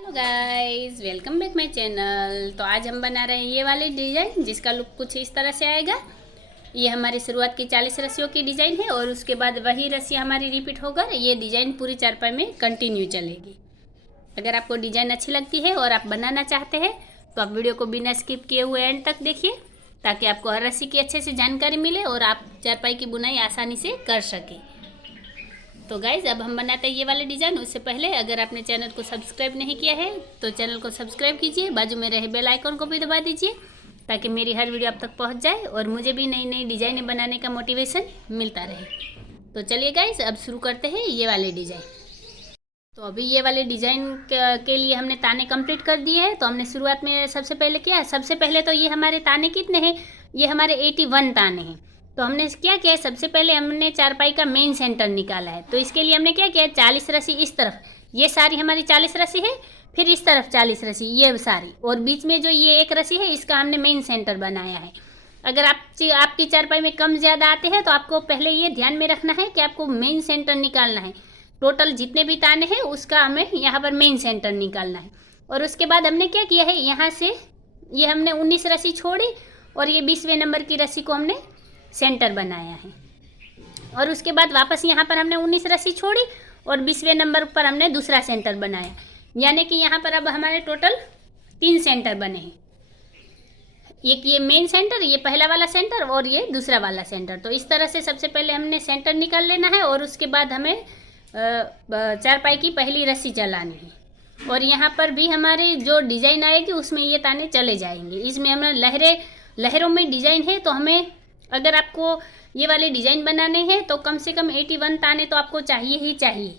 Hello guys, welcome back my channel. तो आज हम बना रहे हैं ये वाले डिज़ाइन जिसका लुक कुछ इस तरह से आएगा। ये हमारी शुरुआत की 40 रस्सियों की डिज़ाइन है और उसके बाद वही रस्सी हमारी रिपीट होकर ये डिज़ाइन पूरी चारपाई में कंटिन्यू चलेगी। अगर आपको डिज़ाइन अच्छी लगती है और आप बनाना चाहते हैं तो आप वीडियो को बिना स्किप किए हुए एंड तक देखिए, ताकि आपको हर रस्सी की अच्छे से जानकारी मिले और आप चारपाई की बुनाई आसानी से कर सकें। तो गाइज़, अब हम बनाते हैं ये वाले डिज़ाइन। उससे पहले अगर आपने चैनल को सब्सक्राइब नहीं किया है तो चैनल को सब्सक्राइब कीजिए, बाजू में रहे बेल आइकन को भी दबा दीजिए ताकि मेरी हर वीडियो आप तक पहुंच जाए और मुझे भी नई नई डिज़ाइनें बनाने का मोटिवेशन मिलता रहे। तो चलिए गाइज़, अब शुरू करते हैं ये वाले डिज़ाइन। तो अभी ये वाले डिज़ाइन के लिए हमने ताने कंप्लीट कर दिए हैं। तो हमने शुरुआत में सबसे पहले क्या, सबसे पहले तो ये हमारे ताने कितने हैं, ये हमारे 81 ताने हैं। तो हमने क्या किया है, सबसे पहले हमने चारपाई का मेन सेंटर निकाला है। तो इसके लिए हमने क्या किया है, 40 रस्सी इस तरफ, ये सारी हमारी 40 रस्सी है, फिर इस तरफ 40 रस्सी ये सारी, और बीच में जो ये एक रस्सी है इसका हमने मेन सेंटर बनाया है। अगर आपकी चारपाई में कम ज़्यादा आते हैं तो आपको पहले ये ध्यान में रखना है कि आपको मेन सेंटर निकालना है। टोटल जितने भी ताने हैं उसका हमें यहाँ पर मेन सेंटर निकालना है। और उसके बाद हमने क्या किया है, यहाँ से ये हमने 19 रस्सी छोड़ी और ये 20वें नंबर की रस्सी को हमने सेंटर बनाया है। और उसके बाद वापस यहाँ पर हमने 19 रस्सी छोड़ी और 20वें नंबर पर हमने दूसरा सेंटर बनाया, यानी कि यहाँ पर अब हमारे टोटल 3 सेंटर बने हैं। एक ये मेन सेंटर, ये पहला वाला सेंटर और ये दूसरा वाला सेंटर। तो इस तरह से सबसे पहले हमने सेंटर निकाल लेना है और उसके बाद हमें चारपाई की पहली रस्सी चलानी है। और यहाँ पर भी हमारी जो डिज़ाइन आएगी उसमें ये ताने चले जाएंगे। इसमें हमें लहरों में डिज़ाइन है, तो हमें अगर आपको ये वाले डिज़ाइन बनाने हैं तो कम से कम 81 ताने तो आपको चाहिए ही चाहिए,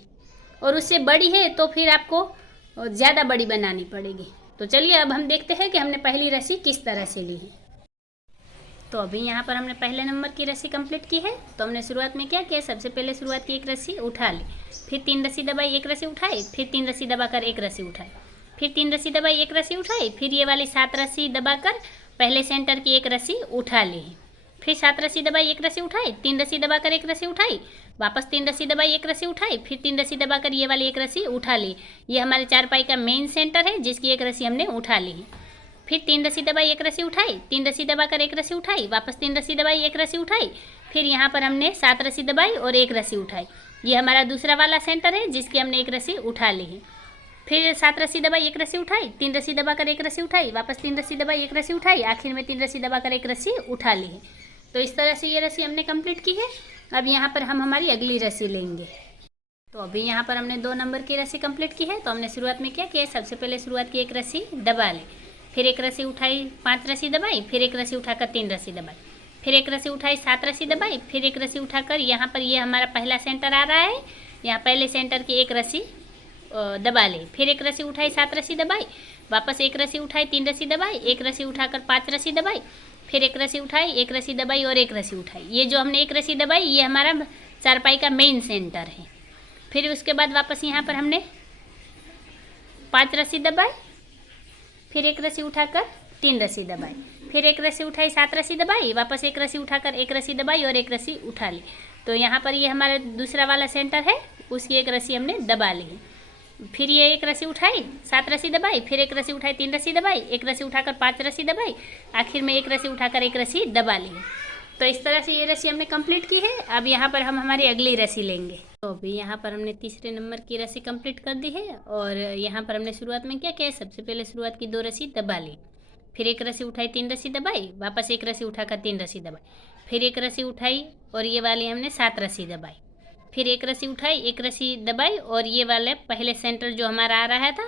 और उससे बड़ी है तो फिर आपको ज़्यादा बड़ी बनानी पड़ेगी। तो चलिए अब हम देखते हैं कि हमने पहली रस्सी किस तरह से ली है। तो अभी यहाँ पर हमने पहले नंबर की रस्सी कंप्लीट की है। तो हमने शुरुआत में क्या किया, सबसे पहले शुरुआत की एक रस्सी उठा ली, फिर 3 रस्सी दबाई, एक रस्सी उठाई, फिर 3 रस्सी दबाकर एक रस्सी उठाई, फिर 3 रस्सी दबाई, एक रस्सी उठाई, फिर ये वाली 7 रस्सी दबाकर पहले सेंटर की एक रस्सी उठा ली, फिर 7 रस्सी दबाई, एक रस्सी उठाई, 3 रस्सी दबाकर एक रस्सी उठाई, वापस 3 रस्सी दबाई, एक रस्सी उठाई, फिर 3 रस्सी दबाकर ये वाली एक रस्सी उठा ली। ये हमारे चारपाई का मेन सेंटर है जिसकी एक रस्सी हमने उठा ली। फिर 3 रस्सी दबाई, एक रस्सी उठाई, 3 रस्सी दबाकर एक रस्सी उठाई, वापस 3 रस्सी दबाई, एक रस्सी उठाई, फिर यहाँ पर हमने 7 रस्सी दबाई और एक रस्सी उठाई। ये हमारा दूसरा वाला सेंटर है जिसकी हमने एक रस्सी उठा ली है। फिर 7 रस्सी दबाई, एक रस्सी उठाई, 3 रस्सी दबाकर एक रस्सी उठाई, वापस 3 रस्सी दबाई, एक रस्सी उठाई, आखिर में 3 रस्सी दबाकर एक रस्सी उठा ली है। तो इस तरह से ये रस्सी हमने कंप्लीट की है। अब यहाँ पर हम हमारी अगली रस्सी लेंगे। तो अभी यहाँ पर हमने 2 नंबर की रस्सी कंप्लीट की है। तो हमने शुरुआत में क्या किया, सबसे पहले शुरुआत की एक रस्सी दबा ली, फिर एक रस्सी उठाई, 5 रस्सी दबाई, फिर एक रस्सी उठाकर 3 रस्सी दबाई, फिर एक रस्सी उठाई, 7 रस्सी दबाई, फिर एक रस्सी उठाकर यहाँ पर ये हमारा पहला सेंटर आ रहा है, यहाँ पहले सेंटर की एक रस्सी दबा ली, फिर एक रस्सी उठाई, 7 रस्सी दबाई, वापस एक रस्सी उठाई, 3 रस्सी दबाई, एक रस्सी उठाकर 5 रस्सी दबाई, फिर एक रस्सी उठाई, एक रस्सी दबाई और एक रस्सी उठाई। ये जो हमने एक रस्सी दबाई ये हमारा चारपाई का मेन सेंटर है। फिर उसके बाद वापस यहाँ पर हमने 5 रस्सी दबाई, फिर एक रस्सी उठाकर 3 रस्सी दबाई, फिर एक रस्सी उठाई, 7 रस्सी दबाई, वापस एक रस्सी उठाकर एक रस्सी दबाई और एक रस्सी उठा ली। तो यहाँ पर ये हमारा दूसरा वाला सेंटर है, उसकी एक रस्सी हमने दबा ली। फिर ये एक रस्सी उठाई, 7 रस्सी दबाई, फिर एक रस्सी उठाई, 3 रस्सी दबाई, एक रस्सी उठाकर 5 रस्सी दबाई, आखिर में एक रस्सी उठाकर एक रस्सी दबा ली। तो इस तरह से ये रस्सी हमने कंप्लीट की है। अब यहाँ पर हम हमारी अगली रस्सी लेंगे। तो अभी यहाँ पर हमने तीसरे नंबर की रस्सी कंप्लीट कर दी है। और यहाँ पर हमने शुरुआत में क्या किया, सबसे पहले शुरुआत की 2 रस्सी दबा ली, फिर एक रस्सी उठाई, 3 रस्सी दबाई, वापस एक रस्सी उठाकर 3 रस्सी दबाई, फिर एक रस्सी उठाई और ये वाली हमने 7 रस्सी दबाई, फिर एक रस्सी उठाई, एक रस्सी दबाई और ये वाले पहले सेंटर जो हमारा आ रहा था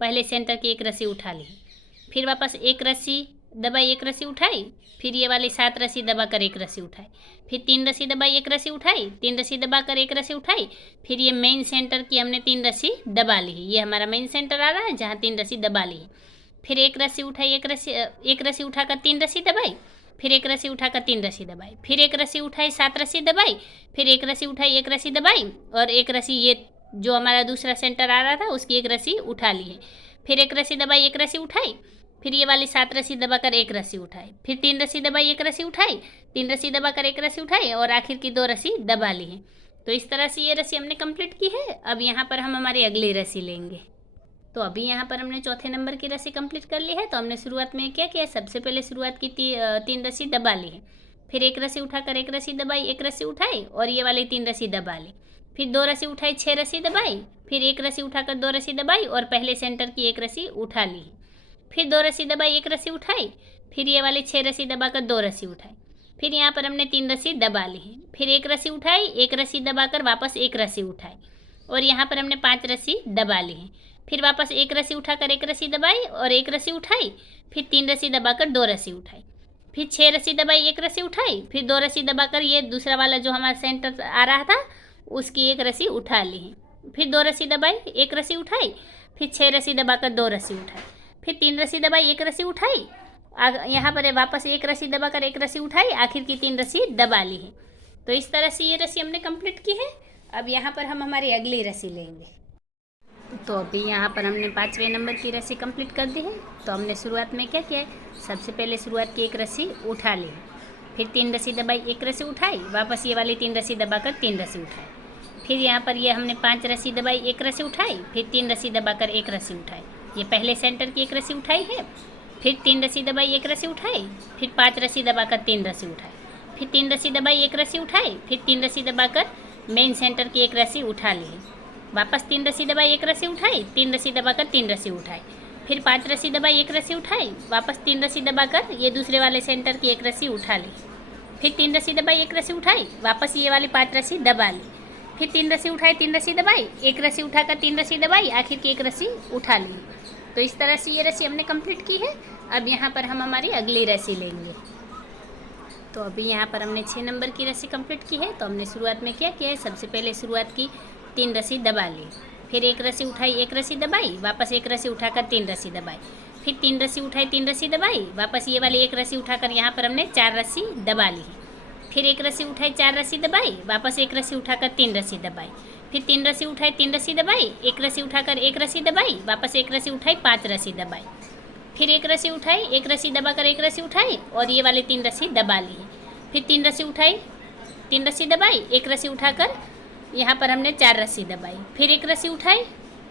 पहले सेंटर की एक रस्सी उठा ली, फिर वापस एक रस्सी दबाई, एक रस्सी उठाई, फिर ये वाली 7 रस्सी दबाकर एक रस्सी उठाई, फिर 3 रस्सी दबाई, एक रस्सी उठाई, 3 रस्सी दबाकर एक रस्सी उठाई, फिर ये मेन सेंटर की हमने 3 रस्सी दबा ली है। ये हमारा मेन सेंटर आ रहा है जहाँ 3 रस्सी दबा ली है। फिर एक रस्सी उठाई, एक रस्सी उठाकर 3 रस्सी दबाई, फिर एक रस्सी उठाकर 3 रस्सी दबाई, फिर एक रस्सी उठाई, 7 रस्सी दबाई, फिर एक रस्सी उठाई, एक रस्सी दबाई और एक रस्सी ये जो हमारा दूसरा सेंटर आ रहा था उसकी एक रस्सी उठा ली है। फिर एक रस्सी दबाई, एक रस्सी उठाई, फिर ये वाली 7 रस्सी दबाकर एक रस्सी उठाई, फिर 3 रस्सी दबाई, एक रस्सी उठाई, 3 रस्सी दबाकर एक रस्सी उठाई और आखिर की 2 रस्सी दबा ली है। तो इस तरह से ये रस्सी हमने कंप्लीट की है। अब यहाँ पर हम हमारी अगली रस्सी लेंगे। तो अभी यहाँ पर हमने चौथे नंबर की रस्सी कंप्लीट कर ली है। तो हमने शुरुआत में क्या किया, सबसे पहले शुरुआत की 3 रस्सी दबा ली है, फिर एक रस्सी उठाकर एक रस्सी दबाई, एक रस्सी उठाई और ये वाली 3 रस्सी दबा ली, फिर 2 रस्सी उठाई 6 रस्सी दबाई, फिर एक रस्सी उठाकर 2 रस्सी दबाई और पहले सेंटर की एक रस्सी उठा ली, फिर 2 रस्सी दबाई, एक रस्सी उठाई, फिर ये वाली 6 रस्सी दबाकर 2 रस्सी उठाई, फिर यहाँ पर हमने 3 रस्सी दबा ली है, फिर एक रस्सी उठाई, एक रस्सी दबाकर वापस एक रस्सी उठाई और यहाँ पर हमने 5 रस्सी दबा ली है, फिर वापस एक रस्सी उठाकर एक रस्सी दबाई और एक रस्सी उठाई, फिर 3 रस्सी दबाकर 2 रस्सी उठाई, फिर 6 रस्सी दबाई, एक रस्सी उठाई, फिर 2 रस्सी दबाकर ये दूसरा वाला जो हमारा सेंटर आ रहा था उसकी एक रस्सी उठा ली है, फिर 2 रस्सी दबाई, एक रस्सी उठाई, फिर 6 रस्सी दबाकर 2 रस्सी उठाई, फिर 3 रस्सी दबाई, एक रस्सी उठाई, यहाँ पर वापस एक रस्सी दबाकर एक रस्सी उठाई, आखिर की 3 रस्सी दबा ली है। तो इस तरह से ये रस्सी हमने कंप्लीट की है। अब यहाँ पर हम हमारी अगली रस्सी लेंगे। तो अभी यहाँ पर हमने 5वें नंबर की रस्सी कंप्लीट कर दी है। तो हमने शुरुआत में क्या किया है, सबसे पहले शुरुआत की एक रस्सी उठा ली, फिर 3 रस्सी दबाई, एक रस्सी उठाई, वापस ये वाली 3 रस्सी दबाकर 3 रस्सी उठाई, फिर यहाँ पर ये हमने 5 रस्सी दबाई, एक रस्सी उठाई, फिर 3 रस्सी दबाकर एक रस्सी उठाई, ये पहले सेंटर की एक रस्सी उठाई है, फिर 3 रस्सी दबाई, एक रस्सी उठाई, फिर 5 रस्सी दबाकर 3 रस्सी उठाई, फिर 3 रस्सी दबाई, एक रस्सी उठाई, फिर 3 रस्सी दबाकर मेन सेंटर की एक रस्सी उठा ली, वापस 3 रस्सी दबाई, एक रस्सी उठाई, 3 रस्सी दबाकर 3 रस्सी उठाई, फिर 5 रस्सी दबाई, एक रस्सी उठाई, वापस 3 रस्सी दबाकर ये दूसरे वाले सेंटर की एक रस्सी उठा ली, फिर 3 रस्सी दबाई, एक रस्सी उठाई, वापस ये वाली 5 रस्सी दबा ली, फिर 3 रस्सी उठाई, 3 रस्सी दबाई, एक रस्सी उठाकर 3 रस्सी दबाई, आखिर की एक रस्सी उठा ली। तो इस तरह से ये रस्सी हमने कंप्लीट की है। अब यहाँ पर हम हमारी अगली रस्सी लेंगे। तो अभी यहाँ पर हमने 6 नंबर की रस्सी कंप्लीट की है। तो हमने शुरुआत में क्या किया है, सबसे पहले शुरुआत की 3 रस्सी दबा ली, फिर एक रस्सी उठाई, एक रस्सी दबाई, वापस एक रस्सी उठाकर 3 रस्सी दबाई, फिर 3 रस्सी उठाई, 3 रस्सी दबाई, वापस ये वाली एक रस्सी उठाकर यहाँ पर हमने 4 रस्सी दबा ली, फिर एक रस्सी उठाई, 4 रस्सी दबाई, वापस एक रस्सी उठाकर 3 रस्सी दबाई, फिर 3 रस्सी उठाई, 3 रस्सी दबाई, एक रस्सी उठाकर एक रस्सी दबाई, वापस एक रस्सी उठाई, 5 रस्सी दबाई, फिर एक रस्सी उठाई, एक रस्सी दबाकर एक रस्सी उठाई और ये वाली 3 रस्सी दबा ली, फिर 3 रस्सी उठाई, 3 रस्सी दबाई, एक रस्सी उठाकर यहाँ पर हमने 4 रस्सी दबाई, फिर एक रस्सी उठाई,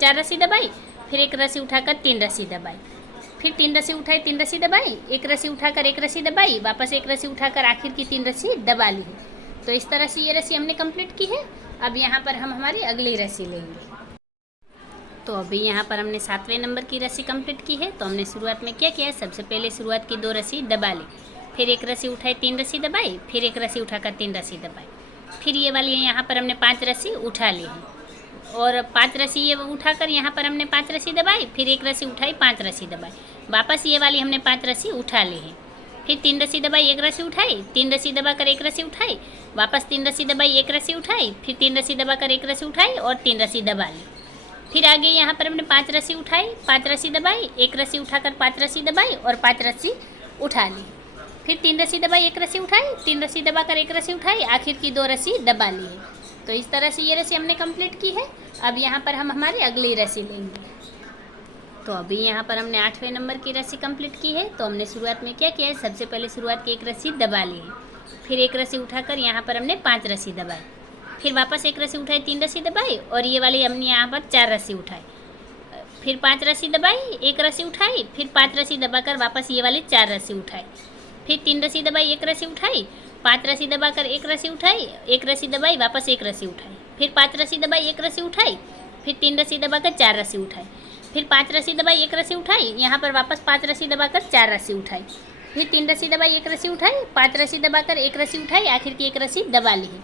4 रस्सी दबाई, फिर एक रस्सी उठाकर 3 रस्सी दबाई, फिर 3 रस्सी उठाई, 3 रस्सी दबाई, एक रस्सी उठाकर एक रस्सी दबाई, वापस एक रस्सी उठाकर आखिर की 3 रस्सी दबा ली। तो इस तरह से ये रस्सी हमने कंप्लीट की है। अब यहाँ पर हम हमारी अगली रस्सी लेंगे। तो अभी यहाँ पर हमने 7वें नंबर की रस्सी कंप्लीट की है। तो हमने शुरुआत में क्या किया है, सबसे पहले शुरुआत की 2 रस्सी दबा ली, फिर एक रस्सी उठाई, 3 रस्सी दबाई, फिर एक रस्सी उठाकर 3 रस्सी दबाई, फिर ये वाली यहाँ पर हमने 5 रस्सी उठा ली है और 5 रस्सी ये उठाकर यहाँ पर हमने 5 रस्सी दबाई, फिर एक रस्सी उठाई, 5 रस्सी दबाई, वापस ये वाली हमने 5 रस्सी उठा ली है, फिर 3 रस्सी दबाई, एक रस्सी उठाई, 3 रस्सी दबाकर एक रस्सी उठाई, वापस 3 रस्सी दबाई, एक रस्सी उठाई, फिर 3 रस्सी दबाकर एक रस्सी उठाई और 3 रस्सी दबा ली, फिर आगे यहाँ पर हमने 5 रस्सी उठाई, 5 रस्सी दबाई, एक रस्सी उठाकर 5 रस्सी दबाई और 5 रस्सी उठा ली, फिर 3 रस्सी दबाई, एक रस्सी उठाई, 3 रस्सी दबाकर एक रस्सी उठाई, आखिर की 2 रस्सी दबा ली है। तो इस तरह से ये रस्सी हमने कंप्लीट की है। अब यहाँ पर हम हमारी अगली रस्सी लेंगे। तो अभी यहाँ पर हमने 8वें नंबर की रस्सी कंप्लीट की है। तो हमने शुरुआत में क्या किया है, सबसे पहले शुरुआत की एक रस्सी दबा ली है, फिर एक रस्सी उठाकर यहाँ पर हमने 5 रस्सी दबाई, फिर वापस एक रस्सी उठाई, 3 रस्सी दबाई और ये वाली हमने यहाँ पर 4 रस्सी उठाई, फिर 5 रस्सी दबाई, एक रस्सी उठाई, फिर 5 रस्सी दबाकर वापस ये वाली 4 रस्सी उठाई, फिर 3 रस्सी दबाई, एक रस्सी उठाई, 5 रस्सी दबाकर एक रस्सी उठाई, एक रस्सी दबाई, वापस एक रस्सी उठाई, फिर 5 रस्सी दबाई, एक रस्सी उठाई, फिर 3 रस्सी दबाकर 4 रस्सी उठाई, फिर 5 रस्सी दबाई, एक रस्सी उठाई, यहाँ पर वापस 5 रस्सी दबाकर 4 रस्सी उठाई, फिर 3 रस्सी दबाई, एक रस्सी उठाई, 5 रस्सी दबाकर एक रस्सी उठाई, आखिर की एक रस्सी दबा ली है।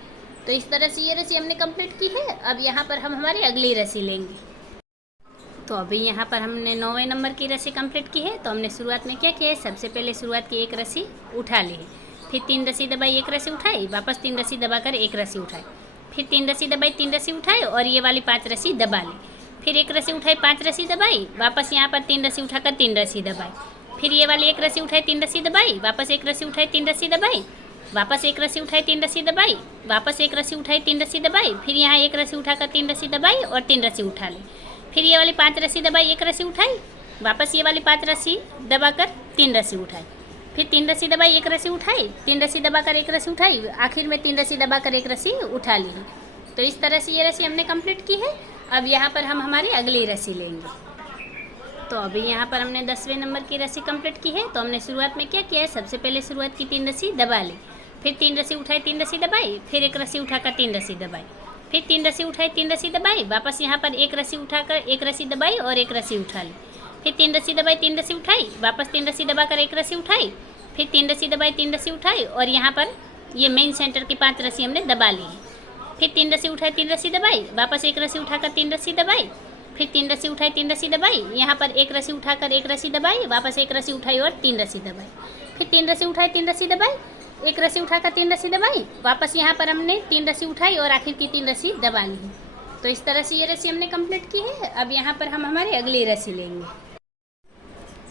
तो इस तरह से ये रस्सी हमने कंप्लीट की है। अब यहाँ पर हम हमारी अगली रस्सी लेंगे। तो अभी यहाँ पर हमने 9वें नंबर की रस्सी कंप्लीट की है। तो हमने शुरुआत में क्या किया है, सबसे पहले शुरुआत की एक रस्सी उठा ली है, फिर 3 रस्सी दबाई, एक रस्सी उठाई, वापस 3 रस्सी दबाकर एक रस्सी उठाई, फिर 3 रस्सी दबाई, 3 रस्सी उठाई और ये वाली 5 रस्सी दबा ली, फिर एक रस्सी उठाई, 5 रस्सी दबाई, वापस यहाँ पर 3 रस्सी उठाकर 3 रस्सी दबाई, फिर ये वाली एक रस्सी उठाई, 3 रस्सी दबाई, वापस एक रस्सी उठाई, 3 रस्सी दबाई, वापस एक रस्सी उठाई, 3 रस्सी दबाई, वापस एक रस्सी उठाई, 3 रस्सी दबाई, फिर यहाँ एक रस्सी उठाकर 3 रस्सी दबाई और 3 रस्सी उठा ली, फिर ये वाली 5 रस्सी दबाई, एक रस्सी उठाई, वापस ये वाली 5 रस्सी दबाकर 3 रस्सी उठाई, फिर 3 रस्सी दबाई, एक रस्सी उठाई, 3 रस्सी दबाकर एक रस्सी उठाई, आखिर में 3 रस्सी दबाकर एक रस्सी उठा ली है। तो इस तरह से ये रस्सी हमने कंप्लीट की है। अब यहाँ पर हम हमारी अगली रस्सी लेंगे। तो अभी यहाँ पर हमने 10वें नंबर की रस्सी कंप्लीट की है। तो हमने शुरुआत में क्या किया है, सबसे पहले शुरुआत की 3 रस्सी दबा ली, फिर 3 रस्सी उठाई 3 रस्सी दबाई, फिर एक रस्सी उठाकर 3 रस्सी दबाई, फिर 3 रस्सी उठाई 3 रस्सी दबाई, वापस यहाँ पर एक रस्सी उठाकर एक रस्सी दबाई और एक रस्सी उठा ली, फिर 3 रस्सी दबाई 3 रस्सी उठाई, वापस 3 रस्सी दबाकर एक रस्सी उठाई, फिर 3 रस्सी दबाई 3 रस्सी उठाई और यहाँ पर ये मेन सेंटर की 5 रस्सी हमने दबा ली है। फिर 3 रस्सी उठाई 3 रस्सी दबाई, वापस एक रस्सी उठाकर 3 रस्सी दबाई, फिर 3 रस्सी उठाई 3 रस्सी दबाई, यहाँ पर एक रस्सी उठाकर एक रस्सी दबाई, वापस एक रस्सी उठाई और 3 रस्सी दबाई, फिर 3 रस्सी उठाई 3 रस्सी दबाई, एक रस्सी उठाकर 3 रस्सी दबाई, वापस यहाँ पर हमने 3 रस्सी उठाई और आखिर की 3 रस्सी दबा ली है। तो इस तरह से ये रस्सी हमने कंप्लीट की है। अब यहाँ पर हम हमारी अगली रस्सी लेंगे।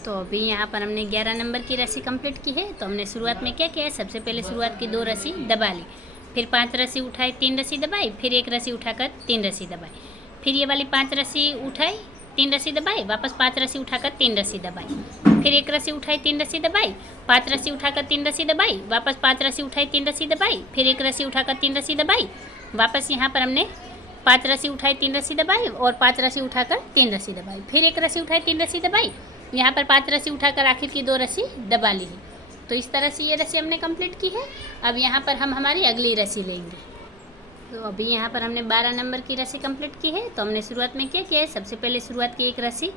तो अभी यहाँ पर हमने 11 नंबर की रस्सी कंप्लीट की है। तो हमने शुरुआत में क्या किया है, सबसे पहले शुरुआत की 2 रस्सी दबा ली, फिर 5 रस्सी उठाई 3 रस्सी दबाई, फिर एक रस्सी उठाकर 3 रस्सी दबाई, फिर ये वाली 5 रस्सी उठाई 3 रस्सी दबाई, वापस 5 रस्सी उठाकर 3 रस्सी दबाई, फिर एक रस्सी उठाई 3 रस्सी दबाई, 5 रस्सी उठाकर 3 रस्सी दबाई, वापस 5 रस्सी उठाई 3 रस्सी दबाई, फिर एक रस्सी उठाकर 3 रस्सी दबाई, वापस यहाँ पर हमने 5 रस्सी उठाई 3 रस्सी दबाई और 5 रस्सी उठाकर 3 रस्सी दबाई, फिर एक रस्सी उठाई 3 रस्सी दबाई, यहाँ पर 5 रस्सी उठाकर आखिर की 2 रस्सी दबा ली है। तो इस तरह से ये रस्सी हमने कंप्लीट की है। अब यहाँ पर हम हमारी अगली रस्सी लेंगे। तो अभी यहाँ पर हमने 12 नंबर की रस्सी कंप्लीट की है। तो हमने शुरुआत में क्या किया है, सबसे पहले शुरुआत की एक रस्सी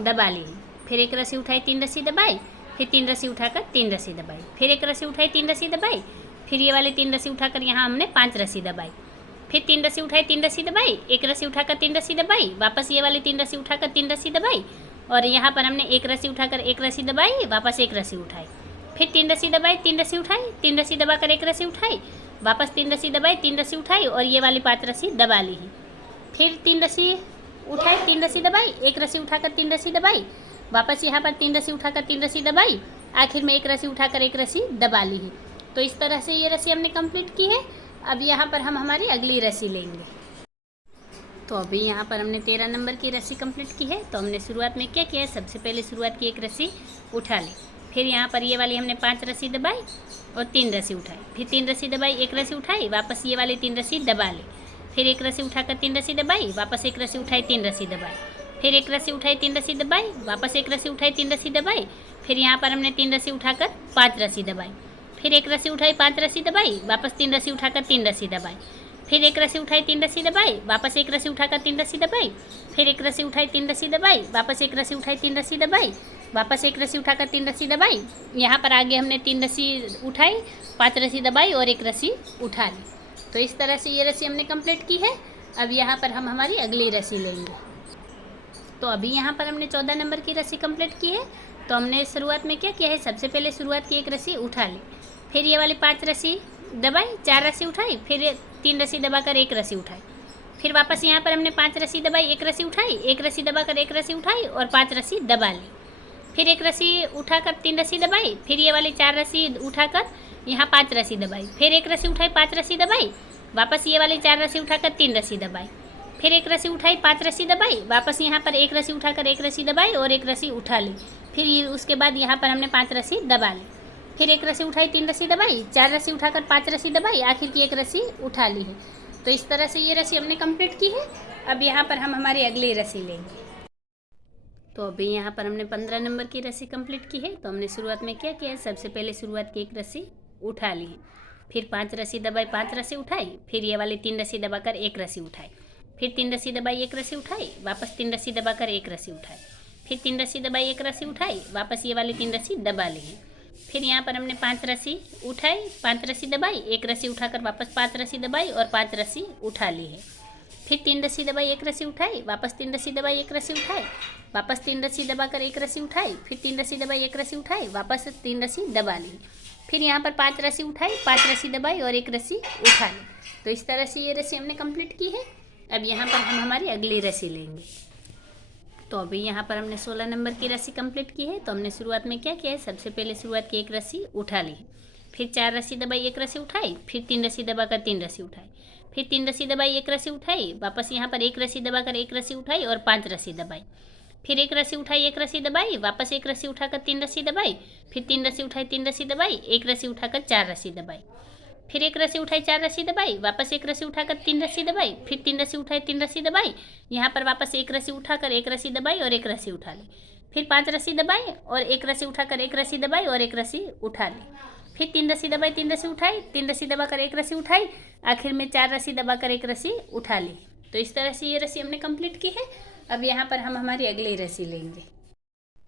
दबा ली है, फिर एक रस्सी उठाई 3 रस्सी दबाई, फिर 3 रस्सी उठाकर 3 रस्सी दबाई, फिर एक रस्सी उठाई 3 रस्सी दबाई, फिर ये वाले 3 रस्सी उठाकर यहाँ हमने 5 रस्सी दबाई, फिर 3 रस्सी उठाई 3 रस्सी दबाई, एक रस्सी उठाकर 3 रस्सी दबाई, वापस ये वाली 3 रस्सी उठाकर 3 रस्सी दबाई और यहाँ पर हमने एक रस्सी उठाकर एक रस्सी दबाई, वापस एक रस्सी उठाई, फिर 3 रस्सी दबाई 3 रस्सी उठाई, 3 रस्सी दबाकर एक रस्सी उठाई, वापस 3 रस्सी दबाई 3 रस्सी उठाई और ये वाली 5 रस्सी दबा ली है, फिर 3 रस्सी उठाई 3 रस्सी दबाई, एक रस्सी उठाकर 3 रस्सी दबाई, वापस यहाँ पर 3 रस्सी उठाकर 3 रस्सी दबाई, आखिर में एक रस्सी उठाकर एक रस्सी दबा ली है। तो इस तरह से ये रस्सी हमने कंप्लीट की है। अब यहाँ पर हम हमारी अगली रस्सी लेंगे। तो अभी यहाँ पर हमने 13 नंबर की रस्सी कंप्लीट की है। तो हमने शुरुआत में क्या किया है, सबसे पहले शुरुआत की एक रस्सी उठा ली, फिर यहाँ पर ये वाली हमने 5 रस्सी दबाई और 3 रस्सी उठाई, फिर 3 रस्सी दबाई एक रस्सी उठाई, वापस ये वाली 3 रस्सी दबा ली, फिर एक रस्सी उठाकर 3 रस्सी दबाई, वापस एक रस्सी उठाई 3 रस्सी दबाई, फिर एक रस्सी उठाई 3 रस्सी दबाई, वापस एक रस्सी उठाई 3 रस्सी दबाई, फिर यहाँ पर हमने 3 रस्सी उठाकर 5 रस्सी दबाई, फिर एक रस्सी उठाई 5 रस्सी दबाई, वापस 3 रस्सी उठाकर 3 रस्सी दबाई, फिर एक रस्सी उठाई 3 रस्सी दबाई, वापस एक रस्सी उठाकर 3 रस्सी दबाई, फिर एक रस्सी उठाई 3 रस्सी दबाई, वापस एक रस्सी उठाई 3 रस्सी दबाई, वापस एक रस्सी उठाकर 3 रस्सी दबाई। यहाँ पर आगे हमने 3 रस्सी उठाई, 5 रस्सी दबाई और एक रस्सी उठा ली। तो इस तरह से ये रस्सी हमने कंप्लीट की है। अब यहाँ पर हम हमारी अगली रस्सी लेंगे। तो अभी यहाँ पर हमने 14 नंबर की रस्सी कंप्लीट की है। तो हमने शुरुआत में क्या किया है, सबसे पहले शुरुआत की एक रस्सी उठा ली, फिर ये वाली 5 रस्सी दबाई, 4 रस्सी उठाई, फिर 3 रस्सी दबाकर एक रस्सी उठाई, फिर वापस यहाँ पर हमने 5 रस्सी दबाई, एक रस्सी उठाई, एक रस्सी दबाकर एक रस्सी उठाई और 5 रस्सी दबा ली, फिर एक रस्सी उठाकर 3 रस्सी दबाई, फिर ये वाली 4 रस्सी उठाकर यहाँ 5 रस्सी दबाई, फिर एक रस्सी उठाई 5 रस्सी दबाई, वापस ये वाली 4 रस्सी उठाकर 3 रस्सी दबाई, फिर एक रस्सी उठाई 5 रस्सी दबाई, वापस यहाँ पर एक रस्सी उठाकर एक रस्सी दबाई और एक रस्सी उठा ली, फिर उसके बाद यहाँ पर हमने 5 रस्सी दबा ली, फिर एक रस्सी उठाई 3 रस्सी दबाई, 4 रस्सी उठाकर 5 रस्सी दबाई, आखिर की एक रस्सी उठा ली है। तो इस तरह से ये रस्सी हमने कंप्लीट की है। अब यहाँ पर हम हमारी अगली रस्सी लेंगे। तो अभी यहाँ पर हमने 15 नंबर की रस्सी कंप्लीट की है। तो हमने शुरुआत में क्या किया है, सबसे पहले शुरुआत की एक रस्सी उठा ली है, फिर 5 रस्सी दबाई, 5 रस्सी उठाई, फिर ये वाली 3 रस्सी दबाकर एक रस्सी उठाई, फिर 3 रस्सी दबाई, एक रस्सी उठाई, वापस 3 रस्सी दबाकर एक रस्सी उठाई, फिर 3 रस्सी दबाई, एक रस्सी उठाई, वापस ये वाली 3 रस्सी दबा ली है, फिर यहाँ पर हमने 5 रस्सी उठाई, 5 रस्सी दबाई, एक रस्सी उठाकर वापस 5 रस्सी दबाई और 5 रस्सी उठा ली है, फिर 3 रस्सी दबाई, एक रस्सी उठाई, वापस 3 रस्सी दबाई, एक रस्सी उठाई, वापस 3 रस्सी दबाकर एक रस्सी उठाई, फिर 3 रस्सी दबाई, एक रस्सी उठाई, वापस 3 रस्सी दबा ली, फिर यहाँ पर 5 रस्सी उठाई, 5 रस्सी दबाई और एक रस्सी उठा ली। तो इस तरह से ये रस्सी हमने कंप्लीट की है। अब यहाँ पर हम हमारी अगली रस्सी लेंगे। तो अभी यहाँ पर हमने 16 नंबर की रस्सी कंप्लीट की है। तो हमने शुरुआत में क्या किया है, सबसे पहले शुरुआत की एक रस्सी उठा ली, फिर 4 रस्सी दबाई, एक रस्सी उठाई, फिर 3 रस्सी दबाकर 3 रस्सी उठाई, फिर 3 रस्सी दबाई, एक रस्सी उठाई, वापस यहाँ पर एक रस्सी दबाकर एक रस्सी उठाई और 5 रस्सी दबाई, फिर एक रस्सी उठाई, एक रस्सी दबाई, वापस एक रस्सी उठाकर 3 रस्सी दबाई, फिर 3 रस्सी उठाई, 3 रस्सी दबाई, एक रस्सी उठाकर 4 रस्सी दबाई, फिर एक रस्सी उठाई, 4 रस्सी दबाई, वापस एक रस्सी उठाकर 3 रस्सी दबाई, फिर 3 रस्सी उठाई, 3 रस्सी दबाई, यहाँ पर वापस एक रस्सी उठाकर एक रस्सी दबाई और एक रस्सी उठा ली, फिर 5 रस्सी दबाई और एक रस्सी उठाकर एक रस्सी दबाई और एक रस्सी उठा ली। फिर 3 रस्सी दबाई, 3 रस्सी उठाई, 3 रस्सी दबाकर एक रस्सी उठाई, आखिर में 4 रस्सी दबाकर एक रस्सी उठा ली। तो इस तरह से ये रस्सी हमने कंप्लीट की है। अब यहाँ पर हम हमारी अगली रस्सी लेंगे।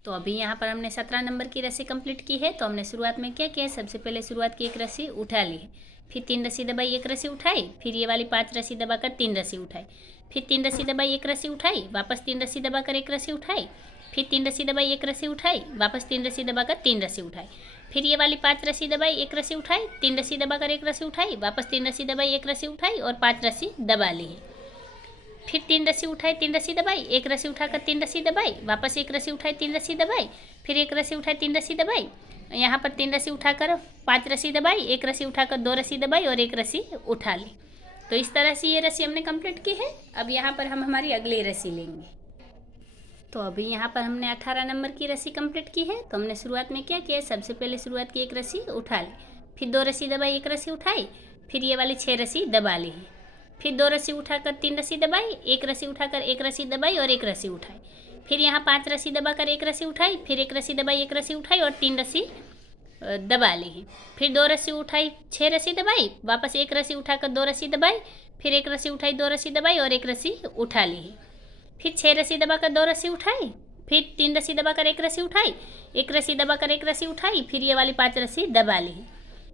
तो अभी यहाँ पर हमने 17 नंबर की रस्सी कंप्लीट की है। तो हमने शुरुआत में क्या किया, सबसे पहले शुरुआत की एक रस्सी उठा ली है, फिर 3 रस्सी दबाई, एक रस्सी उठाई, फिर ये वाली 5 रस्सी दबाकर 3 रस्सी उठाई, फिर 3 रस्सी दबाई, एक रस्सी उठाई, वापस 3 रस्सी दबाकर एक रस्सी उठाई, फिर 3 रस्सी दबाई, एक रस्सी उठाई, वापस 3 रस्सी दबाकर 3 रस्सी उठाई, फिर ये वाली 5 रस्सी दबाई, एक रस्सी उठाई, 3 रस्सी दबाकर एक रस्सी उठाई, वापस 3 रस्सी दबाई, एक रस्सी उठाई और 5 रस्सी दबा ली है। फिर 3 रस्सी उठाई, 3 रस्सी दबाई, एक रस्सी उठाकर 3 रस्सी दबाई, वापस एक रस्सी उठाई, 3 रस्सी दबाई, फिर एक रस्सी उठाई, 3 रस्सी दबाई, यहाँ पर 3 रस्सी उठाकर 5 रस्सी दबाई, एक रस्सी उठाकर 2 रस्सी दबाई और एक रस्सी उठा ली। तो इस तरह से ये रस्सी हमने कंप्लीट की है। अब यहाँ पर हम हमारी अगली रस्सी लेंगे। तो अभी यहाँ पर हमने 18 नंबर की रस्सी कंप्लीट की है। तो हमने शुरुआत में क्या किया, सबसे पहले शुरुआत की एक रस्सी उठा ली, फिर 2 रस्सी दबाई, एक रस्सी उठाई, फिर ये वाली 6 रस्सी दबा ली है, फिर 2 रस्सी उठाकर 3 रस्सी दबाई, एक रस्सी उठाकर एक रस्सी दबाई और एक रस्सी उठाई, फिर यहाँ 5 रस्सी दबाकर एक रस्सी उठाई, फिर एक रस्सी दबाई, एक रस्सी उठाई और 3 रस्सी दबा ली है, फिर 2 रस्सी उठाई, 6 रस्सी दबाई, वापस एक रस्सी उठाकर 2 रस्सी दबाई, फिर एक रस्सी उठाई, 2 रस्सी दबाई और एक रस्सी उठा ली है, फिर 6 रस्सी दबाकर 2 रस्सी उठाई, फिर 3 रस्सी दबाकर एक रस्सी उठाई, एक रस्सी दबाकर एक रस्सी उठाई, फिर ये वाली 5 रस्सी दबा ली है,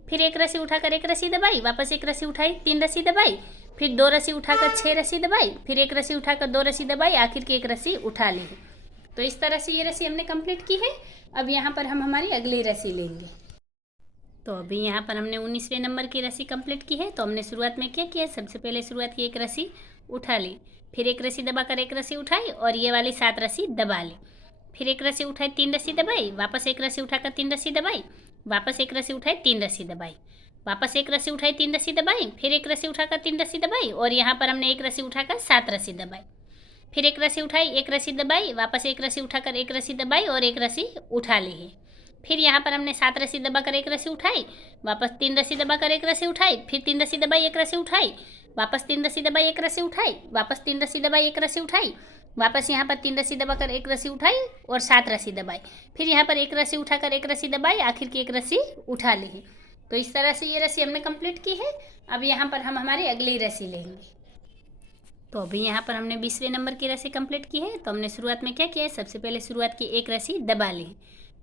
फिर एक रस्सी उठाकर एक रस्सी दबाई, वापस एक रस्सी उठाई, 3 रस्सी दबाई, फिर 2 रस्सी उठाकर 6 रस्सी दबाई, फिर एक रस्सी उठाकर 2 रस्सी दबाई, आखिर की एक रस्सी उठा ली है। तो इस तरह से ये रस्सी हमने कंप्लीट की है। अब यहाँ पर हम हमारी अगली रस्सी लेंगे। तो अभी यहाँ पर हमने 19वें नंबर की रस्सी कंप्लीट की है। तो हमने शुरुआत में क्या किया, सबसे पहले शुरुआत की एक रस्सी उठा ली, फिर एक रस्सी दबाकर एक रस्सी उठाई और ये वाली 7 रस्सी दबा ली, फिर एक रस्सी उठाई, 3 रस्सी दबाई, वापस एक रस्सी उठाकर 3 रस्सी दबाई, वापस एक रस्सी उठाई, 3 रस्सी दबाई, वापस एक रस्सी उठाई, 3 रस्सी दबाई, फिर एक रस्सी उठाकर 3 रस्सी दबाई और यहाँ पर हमने एक रस्सी उठाकर 7 रस्सी दबाई, फिर एक रस्सी उठाई, एक रस्सी दबाई, वापस एक रस्सी उठाकर एक रस्सी दबाई और एक रस्सी उठा ली है, फिर यहाँ पर हमने 7 रस्सी दबाकर एक रस्सी उठाई, वापस 3 रस्सी दबाकर एक रस्सी उठाई, फिर 3 रस्सी दबाई, एक रस्सी उठाई, वापस 3 रस्सी दबाई, एक रस्सी उठाई, वापस 3 रस्सी दबाई, एक रस्सी उठाई, वापस यहाँ पर 3 रस्सी दबाकर एक रस्सी उठाई और 7 रस्सी दबाई, फिर यहाँ पर एक रस्सी उठाकर एक रस्सी दबाई, आखिर की एक रस्सी उठा ली है। तो इस तरह से ये रस्सी हमने कंप्लीट की है। अब यहाँ पर हम हमारी अगली रस्सी लेंगे। तो अभी यहाँ पर हमने 20वें नंबर की रस्सी कंप्लीट की है। तो हमने शुरुआत में क्या किया है, सबसे पहले शुरुआत की एक रस्सी दबा ली,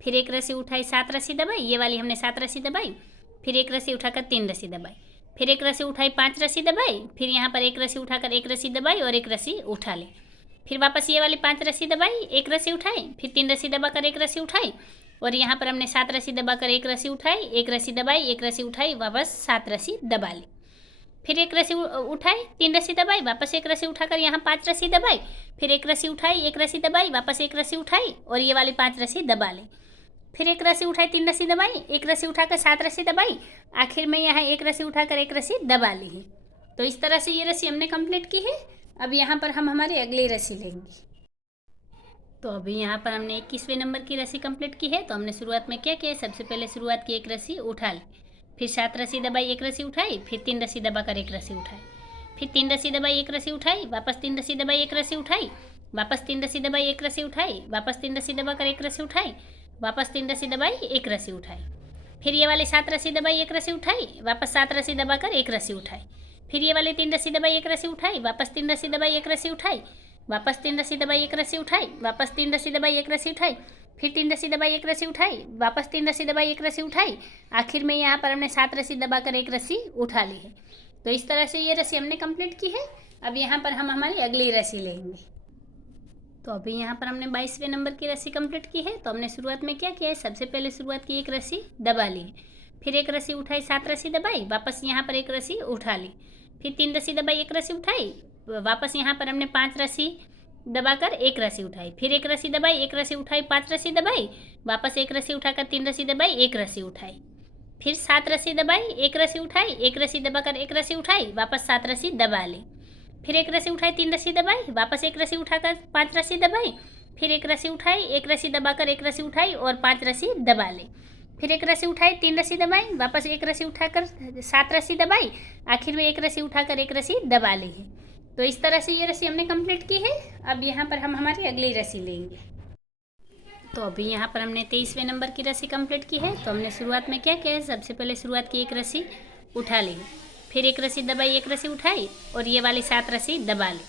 फिर एक रस्सी उठाई, 7 रस्सी दबाई, ये वाली हमने 7 रस्सी दबाई, फिर एक रस्सी उठाकर 3 रस्सी दबाई, फिर एक रस्सी उठाई, 5 रस्सी दबाई, फिर यहाँ पर एक रस्सी उठाकर एक रस्सी दबाई और एक रस्सी उठा ली, फिर वापस ये वाली 5 रस्सी दबाई, एक रस्सी उठाई, फिर 3 रस्सी दबाकर एक रस्सी उठाई और यहाँ पर हमने 7 रस्सी दबाकर एक रस्सी उठाई, एक रस्सी दबाई, एक रस्सी उठाई, वापस 7 रस्सी दबा ली, फिर एक रस्सी उठाई, 3 रस्सी दबाई, वापस एक रस्सी उठाकर यहाँ 5 रस्सी दबाई, फिर एक रस्सी उठाई, एक रस्सी दबाई, वापस एक रस्सी उठाई और ये वाली 5 रस्सी दबा ली, फिर एक रस्सी उठाई, 3 रस्सी दबाई, एक रस्सी उठाकर 7 रस्सी दबाई, आखिर में यहाँ एक रस्सी उठाकर एक रस्सी दबा ली है। तो इस तरह से ये रस्सी हमने कंप्लीट की है। अब यहाँ पर हम हमारी अगली रस्सी लेंगे। तो अभी यहाँ पर हमने 21वें नंबर की रस्सी कंप्लीट की है। तो हमने शुरुआत में क्या किया, सबसे पहले शुरुआत की एक रस्सी उठा ली, फिर 7 रस्सी दबाई, एक रस्सी उठाई, फिर 3 रस्सी दबाकर एक रस्सी उठाई, फिर 3 रस्सी दबाई, एक रस्सी उठाई, वापस 3 रस्सी दबाई, एक रस्सी उठाई, वापस 3 रस्सी दबाई, एक रस्सी उठाई, वापस 3 रस्सी दबाकर एक रस्सी उठाई, वापस 3 रस्सी दबाई, एक रस्सी उठाई, फिर ये वाली 7 रस्सी दबाई, एक रस्सी उठाई, वापस 7 रस्सी दबाकर एक रस्सी उठाई, फिर ये वाली 3 रस्सी दबाई, एक रस्सी उठाई, वापस 3 रस्सी दबाई, एक रस्सी उठाई, वापस 3 रस्सी दबाई, एक रस्सी उठाई, वापस 3 रस्सी दबाई, एक रस्सी उठाई, फिर 3 रस्सी दबाई, एक रस्सी उठाई, वापस 3 रस्सी दबाई, एक रस्सी उठाई, आखिर में यहाँ पर हमने 7 रस्सी दबाकर एक रस्सी उठा ली है। तो इस तरह से ये रस्सी हमने कंप्लीट की है। अब यहाँ पर हम हमारी अगली रस्सी लेंगे। तो अभी यहाँ पर हमने 22वें नंबर की रस्सी कंप्लीट की है। तो हमने शुरुआत में क्या किया है, सबसे पहले शुरुआत की एक रस्सी दबा ली, फिर एक रस्सी उठाई, 7 रस्सी दबाई, वापस यहाँ पर एक रस्सी उठा ली, फिर 3 रस्सी दबाई, एक रस्सी उठाई, वापस यहाँ पर हमने 5 रस्सी दबाकर एक रस्सी उठाई, फिर एक रस्सी दबाई, एक रस्सी उठाई, 5 रस्सी दबाई, वापस एक रस्सी उठाकर 3 रस्सी दबाई, एक रस्सी उठाई, फिर 7 रस्सी दबाई, एक रस्सी उठाई, एक रस्सी दबाकर एक रस्सी उठाई, वापस 7 रस्सी दबा ली, फिर एक रस्सी उठाई, 3 रस्सी दबाई, वापस एक रस्सी उठाकर 5 रस्सी दबाई, फिर एक रस्सी उठाई, एक रस्सी दबाकर एक रस्सी उठाई और 5 रस्सी दबा ली, फिर एक रस्सी उठाई, 3 रस्सी दबाई, वापस एक रस्सी उठाकर 7 रस्सी दबाई, आखिर में एक रस्सी उठाकर एक रस्सी दबा ली है। तो इस तरह से ये रस्सी हमने कंप्लीट की है। अब यहाँ पर हम हमारी अगली रस्सी लेंगे। तो अभी यहाँ पर हमने 23वें नंबर की रस्सी कंप्लीट की है। तो हमने शुरुआत में क्या किया है, सबसे पहले शुरुआत की एक रस्सी उठा ली, फिर एक रस्सी दबाई, एक रस्सी उठाई और ये वाली 7 रस्सी दबा ली,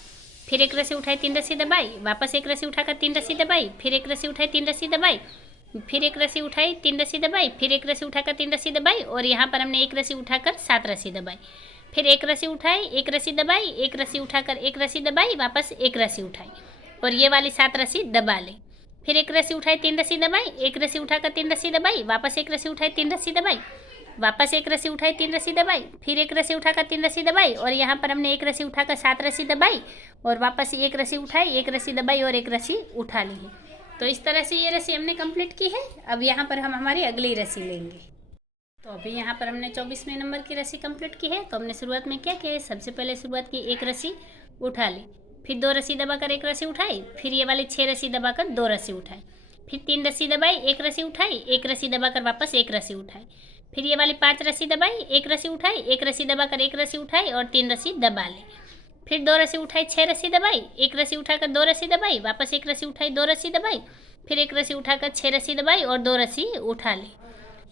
फिर एक रस्सी उठाई, 3 रस्सी दबाई, वापस एक रस्सी उठाकर 3 रस्सी दबाई, फिर एक रस्सी उठाई, 3 रस्सी दबाई, फिर एक रस्सी उठाई, 3 रस्सी दबाई, फिर एक रस्सी उठाकर 3 रस्सी दबाई और यहाँ पर हमने एक रस्सी उठाकर 7 रस्सी दबाई, फिर एक रस्सी उठाई, एक रस्सी दबाई, एक रस्सी उठाकर एक रस्सी दबाई, वापस एक रस्सी उठाई और ये वाली 7 रस्सी दबा ली, फिर एक रस्सी उठाई, 3 रस्सी दबाई, एक रस्सी उठाकर 3 रस्सी दबाई, वापस एक रस्सी उठाई, 3 रस्सी दबाई, वापस एक रस्सी उठाई, 3 रस्सी दबाई, फिर एक रस्सी उठाकर 3 रस्सी दबाई और यहाँ पर हमने एक रस्सी उठाकर 7 रस्सी दबाई और वापस एक रस्सी उठाई, एक रस्सी दबाई और एक रस्सी उठा ली है। तो इस तरह से ये रस्सी हमने कंप्लीट की है। अब यहाँ पर हम हमारी अगली रस्सी लेंगे। तो अभी यहाँ पर हमने 24वें नंबर की रस्सी कंप्लीट की है। तो हमने शुरुआत में क्या किया है, सबसे पहले शुरुआत की एक रस्सी उठा ली, फिर 2 रस्सी दबाकर एक रस्सी उठाई, फिर ये वाली 6 रस्सी दबाकर 2 रस्सी उठाई, फिर 3 रस्सी दबाई, एक रस्सी उठाई, एक रस्सी दबाकर वापस एक रस्सी उठाई, फिर ये वाली 5 रस्सी दबाई, एक रस्सी उठाई, एक रस्सी दबाकर एक रस्सी उठाई और 3 रस्सी दबा ली, फिर 2 रस्सी उठाई, 6 रस्सी दबाई, एक रस्सी उठाकर 2 रस्सी दबाई, वापस एक रस्सी उठाई, 2 रस्सी दबाई, फिर एक रस्सी उठाकर 6 रस्सी दबाई और 2 रस्सी उठा ली,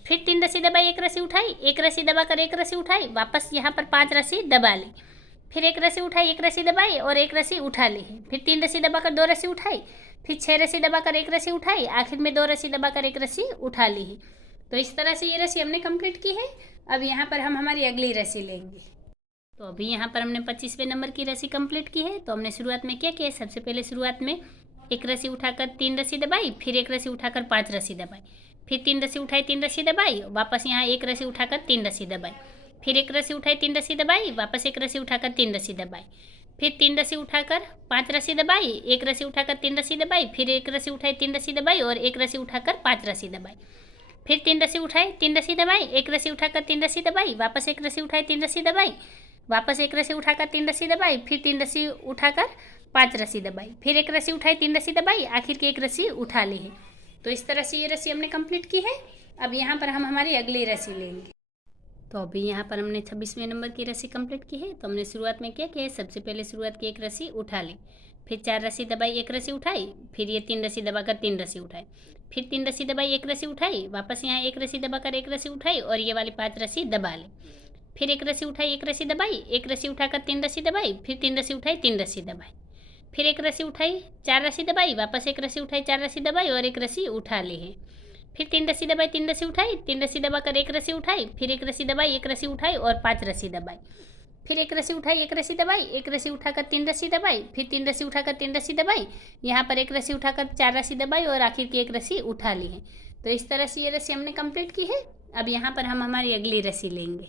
फिर 3 रस्सी दबाई, एक रस्सी उठाई, एक रस्सी दबाकर एक रस्सी उठाई, वापस यहाँ पर 5 रस्सी दबा ली, फिर एक रस्सी उठाई, एक रस्सी दबाई और एक रस्सी उठा ली, फिर 3 रस्सी दबाकर 2 रस्सी उठाई, फिर 6 रस्सी दबाकर एक रस्सी उठाई, आखिर में 2 रस्सी दबाकर एक रस्सी उठा ली है। तो इस तरह से ये रस्सी हमने कंप्लीट की है। अब यहाँ पर हम हमारी अगली रस्सी लेंगे। तो अभी यहाँ पर हमने 25वें नंबर की रस्सी कंप्लीट की है। तो हमने शुरुआत में क्या किया, सबसे पहले शुरुआत में एक रस्सी उठाकर 3 रस्सी दबाई, फिर एक रस्सी उठाकर 5 रस्सी दबाई, फिर 3 रस्सी उठाई, 3 रस्सी दबाई, वापस यहाँ एक रस्सी उठाकर 3 रस्सी दबाई, फिर एक रस्सी उठाई, 3 रस्सी दबाई, वापस एक रस्सी उठाकर 3 रस्सी दबाई, फिर 3 रस्सी उठाकर 5 रस्सी दबाई, एक रस्सी उठाकर 3 रस्सी दबाई, फिर एक रस्सी उठाई, 3 रस्सी दबाई और एक रस्सी उठाकर 5 रस्सी दबाई, फिर 3 रस्सी उठाई, 3 रस्सी दबाई, एक रस्सी उठाकर 3 रस्सी दबाई, वापस एक रस्सी उठाई, 3 रस्सी दबाई, वापस एक रस्सी उठाकर 3 रस्सी दबाई, फिर 3 रस्सी उठाकर 5 रस्सी दबाई, फिर एक रस्सी उठाई, 3 रस्सी दबाई, आखिर की एक रस्सी उठा ली है। तो इस तरह से ये रस्सी हमने कंप्लीट की है। अब यहाँ पर हम हमारी अगली रस्सी लेंगे। तो अभी यहाँ पर हमने 26वें नंबर की रस्सी कंप्लीट की है। तो हमने शुरुआत में क्या किया है, सबसे पहले शुरुआत की एक रस्सी उठा ली, फिर 4 रस्सी दबाई, एक रस्सी उठाई, फिर ये 3 रस्सी दबाकर 3 रस्सी उठाई, फिर 3 रस्सी दबाई, एक रस्सी उठाई, वापस यहाँ एक रस्सी दबाकर एक रस्सी उठाई और ये वाली 5 रस्सी दबा ली, फिर एक रस्सी उठाई, एक रस्सी दबाई, एक रस्सी उठाकर 3 रस्सी दबाई, फिर 3 रस्सी उठाई, 3 रस्सी दबाई, फिर एक रस्सी उठाई, 4 रस्सी दबाई, वापस एक रस्सी उठाई, 4 रस्सी दबाई और एक रस्सी उठा ली है, फिर 3 रस्सी दबाई, 3 रस्सी उठाई, 3 रस्सी दबाकर एक रस्सी उठाई, फिर एक रस्सी दबाई, एक रस्सी उठाई और 5 रस्सी दबाई, फिर एक रस्सी उठाई, एक रस्सी दबाई, एक रस्सी उठाकर 3 रस्सी दबाई, फिर 3 रस्सी उठाकर 3 रस्सी दबाई, यहाँ पर एक रस्सी उठाकर 4 रस्सी दबाई और आखिर की एक रस्सी उठा ली है। तो इस तरह से ये रस्सी हमने कंप्लीट की है। अब यहाँ पर हम हमारी अगली रस्सी लेंगे।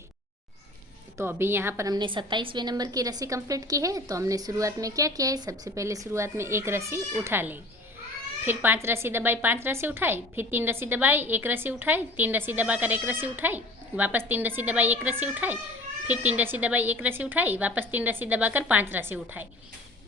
तो अभी यहाँ पर हमने 27वें नंबर की रस्सी कंप्लीट की है। तो हमने शुरुआत में क्या किया है, सबसे पहले शुरुआत में एक रस्सी उठा ली, फिर 5 रस्सी दबाई, 5 रस्सी उठाई, फिर 3 रस्सी दबाई, एक रस्सी उठाई, 3 रस्सी दबाकर एक रस्सी उठाई, वापस 3 रस्सी दबाई, एक रस्सी उठाई, फिर 3 रस्सी दबाई, एक रस्सी उठाई, वापस 3 रस्सी दबाकर 5 रस्सी उठाई,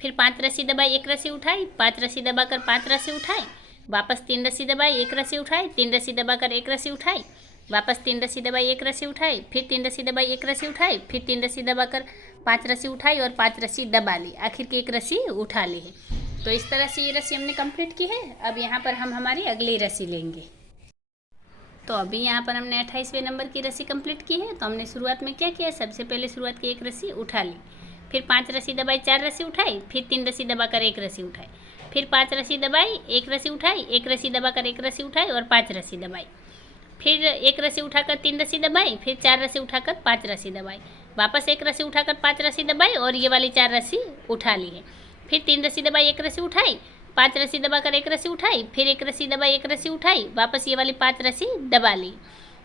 फिर 5 रस्सी दबाई, एक रस्सी उठाई, 5 रस्सी दबाकर 5 रस्सी उठाई, वापस 3 रस्सी दबाई, एक रस्सी उठाई, 3 रस्सी दबाकर एक रस्सी उठाई, वापस 3 रस्सी दबाई, एक रस्सी उठाई, फिर 3 रस्सी दबाई, एक रस्सी उठाई, फिर 3 रस्सी दबाकर 5 रस्सी उठाई और 5 रस्सी दबा ली, आखिर की एक रस्सी उठा ली है। तो इस तरह से ये रस्सी हमने कंप्लीट की है। अब यहाँ पर हम हमारी अगली रस्सी लेंगे। तो अभी यहाँ पर हमने 28वें नंबर की रस्सी कंप्लीट की है। तो हमने शुरुआत में क्या किया, सबसे पहले शुरुआत की एक रस्सी उठा ली, फिर 5 रस्सी दबाई, 4 रस्सी उठाई, फिर 3 रस्सी दबाकर एक रस्सी उठाई, फिर 5 रस्सी दबाई, एक रस्सी उठाई, एक रस्सी दबाकर एक रस्सी उठाई और 5 रस्सी दबाई, फिर एक रस्सी उठाकर 3 रस्सी दबाई, फिर 4 रस्सी उठाकर 5 रस्सी दबाई, वापस एक रस्सी उठाकर 5 रस्सी दबाई और ये वाली 4 रस्सी उठा ली है, फिर 3 रस्सी दबाई, एक रस्सी उठाई, 5 रस्सी दबाकर एक रस्सी उठाई, फिर एक रस्सी दबाई, एक रस्सी उठाई, वापस ये वाली 5 रस्सी दबा ली,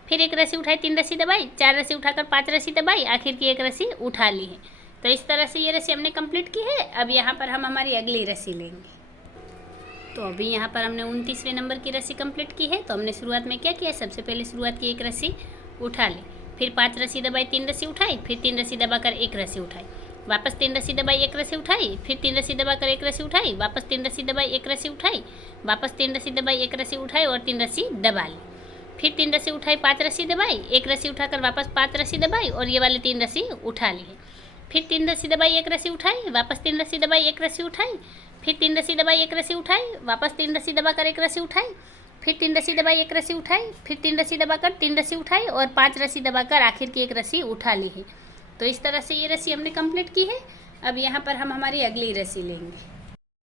फिर एक रस्सी उठाई, 3 रस्सी दबाई, 4 रस्सी उठाकर 5 रस्सी दबाई, आखिर की एक रस्सी उठा ली है। तो इस तरह से ये रस्सी हमने कंप्लीट की है। अब यहाँ पर हम हमारी अगली रस्सी लेंगे। तो अभी यहाँ पर हमने 29वें नंबर की रस्सी कंप्लीट की है। तो हमने शुरुआत में क्या किया, सबसे पहले शुरुआत की एक रस्सी उठा ली, फिर 5 रस्सी दबाई, 3 रस्सी उठाई, फिर 3 रस्सी दबाकर एक रस्सी उठाई, वापस 3 रस्सी दबाई, एक रस्सी उठाई, फिर 3 रस्सी दबाकर एक रस्सी उठाई, वापस 3 रस्सी दबाई, एक रस्सी उठाई, वापस 3 रस्सी दबाई, एक रस्सी उठाई और 3 रस्सी दबा ली, फिर 3 रस्सी उठाई, 5 रस्सी दबाई, एक रस्सी उठाकर वापस 5 रस्सी दबाई और ये वाली 3 रस्सी उठा ली है, फिर 3 रस्सी दबाई, एक रस्सी उठाई, वापस 3 रस्सी दबाई, एक रस्सी उठाई, फिर 3 रस्सी दबाई, एक रस्सी उठाई, वापस 3 रस्सी दबाकर एक रस्सी उठाई, फिर 3 रस्सी दबाई, 1 रस्सी उठाई, फिर 3 रस्सी दबाकर 3 रस्सी उठाई और 5 रस्सी दबाकर आखिर की 1 रस्सी उठा ली है। तो इस तरह से ये रस्सी हमने कंप्लीट की है। अब यहाँ पर हम हमारी अगली रस्सी लेंगे।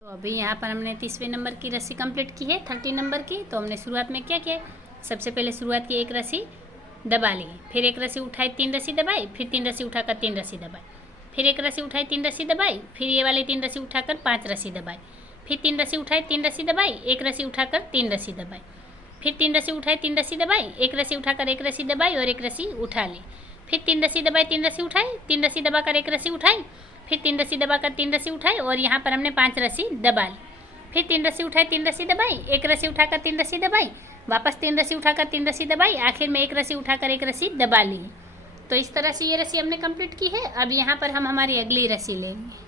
तो अभी यहाँ पर हमने 30वें नंबर की रस्सी कंप्लीट की है, 30 नंबर की। तो हमने शुरुआत में क्या किया, सबसे पहले शुरुआत की 1 रस्सी दबा ली, फिर 1 रस्सी उठाई, 3 रस्सी दबाई, फिर 3 रस्सी उठाकर 3 रस्सी दबाई, फिर 1 रस्सी उठाई, 3 रस्सी दबाई, फिर ये वाली 3 रस्सी उठाकर 5 रस्सी दबाई, फिर 3 रस्सी उठाई, 3 रस्सी दबाई, 1 रस्सी उठाकर 3 रस्सी दबाई, फिर 3 रस्सी उठाई, 3 रस्सी दबाई, 1 रस्सी उठाकर 1 रस्सी दबाई और 1 रस्सी उठा ली, फिर 3 रस्सी दबाई, 3 रस्सी उठाई, 3 रस्सी दबाकर 1 रस्सी उठाई, फिर 3 रस्सी दबाकर 3 रस्सी उठाई और यहाँ पर हमने 5 रस्सी दबा ली, फिर 3 रस्सी उठाई, 3 रस्सी दबाई, 1 रस्सी उठाकर 3 रस्सी दबाई, वापस 3 रस्सी उठाकर 3 रस्सी दबाई, आखिर में 1 रस्सी उठाकर 1 रस्सी दबा ली। तो इस तरह से ये रस्सी हमने कंप्लीट की है। अब यहाँ पर हम हमारी अगली रस्सी लेंगे।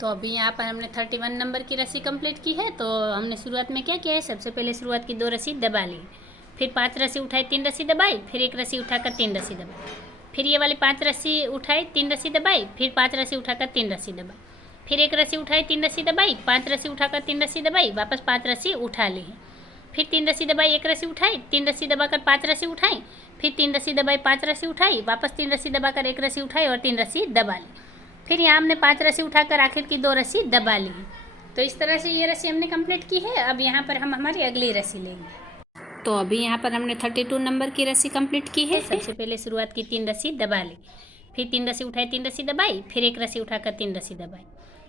तो अभी यहाँ पर हमने 31 नंबर की रस्सी कंप्लीट की है। तो हमने शुरुआत में क्या किया है, सबसे पहले शुरुआत की 2 रस्सी दबा ली, फिर 5 रस्सी उठाई, 3 रस्सी दबाई, फिर 1 रस्सी उठाकर 3 रस्सी दबाई, फिर ये वाली 5 रस्सी उठाई, 3 रस्सी दबाई, फिर 5 रस्सी उठाकर 3 रस्सी दबाई, फिर 1 रस्सी उठाई, 3 रस्सी दबाई, 5 रस्सी उठाकर 3 रस्सी दबाई, वापस 5 रस्सी उठा ली, फिर 3 रस्सी दबाई, 1 रस्सी उठाई, 3 रस्सी दबाकर 5 रस्सी उठाई, फिर 3 रस्सी दबाई, 5 रस्सी उठाई, वापस 3 रस्सी दबाकर 1 रस्सी उठाई और 3 रस्सी दबा ली, फिर यहाँ हमने 5 रस्सी उठाकर आखिर की 2 रस्सी दबा ली। तो इस तरह से ये रस्सी हमने कंप्लीट की है। अब यहाँ पर हम हमारी अगली रस्सी लेंगे। तो अभी यहाँ पर हमने 32 नंबर की रस्सी कंप्लीट की है। सबसे पहले शुरुआत की 3 रस्सी दबा ली, फिर 3 रस्सी उठाई, 3 रस्सी दबाई, फिर 1 रस्सी उठाकर 3 रस्सी दबाई,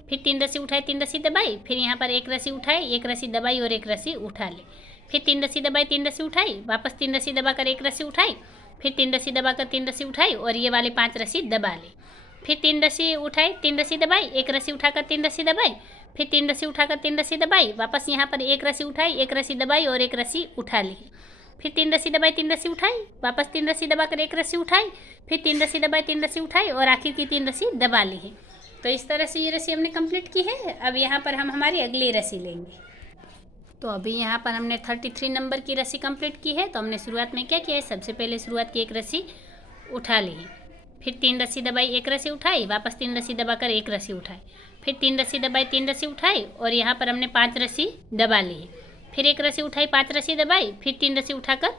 फिर 3 रस्सी उठाई, 3 रस्सी दबाई, फिर यहाँ पर 1 रस्सी उठाई, 1 रस्सी दबाई और 1 रस्सी उठा ली, फिर 3 रस्सी दबाई, 3 रस्सी उठाई, वापस 3 रस्सी दबाकर 1 रस्सी उठाई, फिर 3 रस्सी दबाकर 3 रस्सी उठाई और ये वाले 5 रस्सी दबा ली, फिर 3 रस्सी उठाई, 3 रस्सी दबाई, 1 रस्सी उठाकर 3 रस्सी दबाई, फिर 3 रस्सी उठाकर 3 रस्सी दबाई, वापस यहाँ पर 1 रस्सी उठाई, 1 रस्सी दबाई और 1 रस्सी उठा ली, फिर 3 रस्सी दबाई, 3 रस्सी उठाई, वापस 3 रस्सी दबाकर 1 रस्सी उठाई, फिर 3 रस्सी दबाई, 3 रस्सी उठाई और आखिर की 3 रस्सी दबा ली है। तो इस तरह से ये रस्सी हमने कंप्लीट की है। अब यहाँ पर हम हमारी अगली रस्सी लेंगे। तो अभी यहाँ पर हमने 33 नंबर की रस्सी कंप्लीट की है। तो हमने शुरुआत में क्या किया है, सबसे पहले शुरुआत की 1 रस्सी उठा ली, फिर 3 रस्सी दबाई, 1 रस्सी उठाई, वापस 3 रस्सी दबाकर 1 रस्सी उठाई, फिर 3 रस्सी दबाई, 3 रस्सी उठाई और यहाँ पर हमने 5 रस्सी दबा ली है, फिर 1 रस्सी उठाई, 5 रस्सी दबाई, फिर 3 रस्सी उठाकर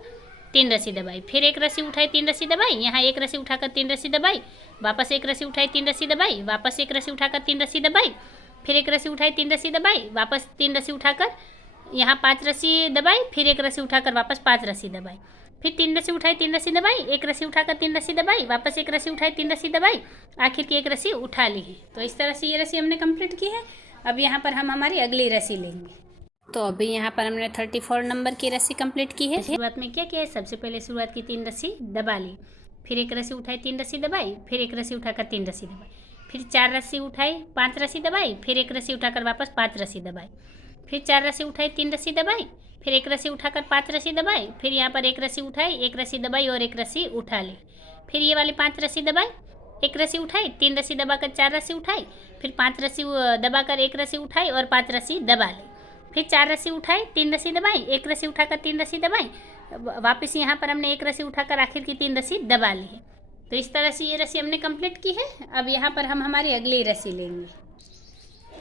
3 रस्सी दबाई, फिर 1 रस्सी उठाई, 3 रस्सी दबाई, यहाँ 1 रस्सी उठाकर 3 रस्सी दबाई, वापस 1 रस्सी उठाई, 3 रस्सी दबाई, वापस 1 रस्सी उठाकर 3 रस्सी दबाई, फिर 1 रस्सी उठाई, 3 रस्सी दबाई, वापस 3 रस्सी उठाकर यहाँ 5 रस्सी दबाई, फिर 1 रस्सी उठाकर वापस 5 रस्सी दबाई, फिर 3 रस्सी उठाई, 3 रस्सी दबाई, 1 रस्सी उठाकर 3 रस्सी दबाई, वापस 1 रस्सी उठाई, 3 रस्सी दबाई, आखिर की 1 रस्सी उठा ली है। तो इस तरह से ये रस्सी हमने कंप्लीट की है। अब यहाँ पर हम हमारी अगली रस्सी लेंगे। तो अभी यहाँ पर हमने 34 नंबर की रस्सी कंप्लीट की है। शुरुआत में क्या किया है, सबसे पहले शुरुआत की 3 रस्सी दबा ली, फिर 1 रस्सी उठाई, 3 रस्सी दबाई, फिर 1 रस्सी उठाकर 3 रस्सी दबाई, फिर 4 रस्सी उठाई, 5 रस्सी दबाई, फिर 1 रस्सी उठाकर वापस 5 रस्सी दबाई, फिर 4 रस्सी उठाई, 3 रस्सी दबाई, फिर 1 रस्सी उठाकर 5 रस्सी दबाई, फिर यहाँ पर 1 रस्सी उठाई, 1 रस्सी दबाई और 1 रस्सी उठा ली, फिर ये वाली 5 रस्सी दबाई, 1 रस्सी उठाई, 3 रस्सी दबाकर 4 रस्सी उठाई, फिर 5 रस्सी दबाकर 1 रस्सी उठाई और 5 रस्सी दबा ली, फिर 4 रस्सी उठाई, 3 रस्सी दबाई, 1 रस्सी उठाकर 3 रस्सी दबाई, वापस यहाँ पर हमने 1 रस्सी उठाकर आखिर की 3 रस्सी दबा ली है। तो इस तरह से ये रस्सी हमने कंप्लीट की है। अब यहाँ पर हम हमारी अगली रस्सी लेंगे।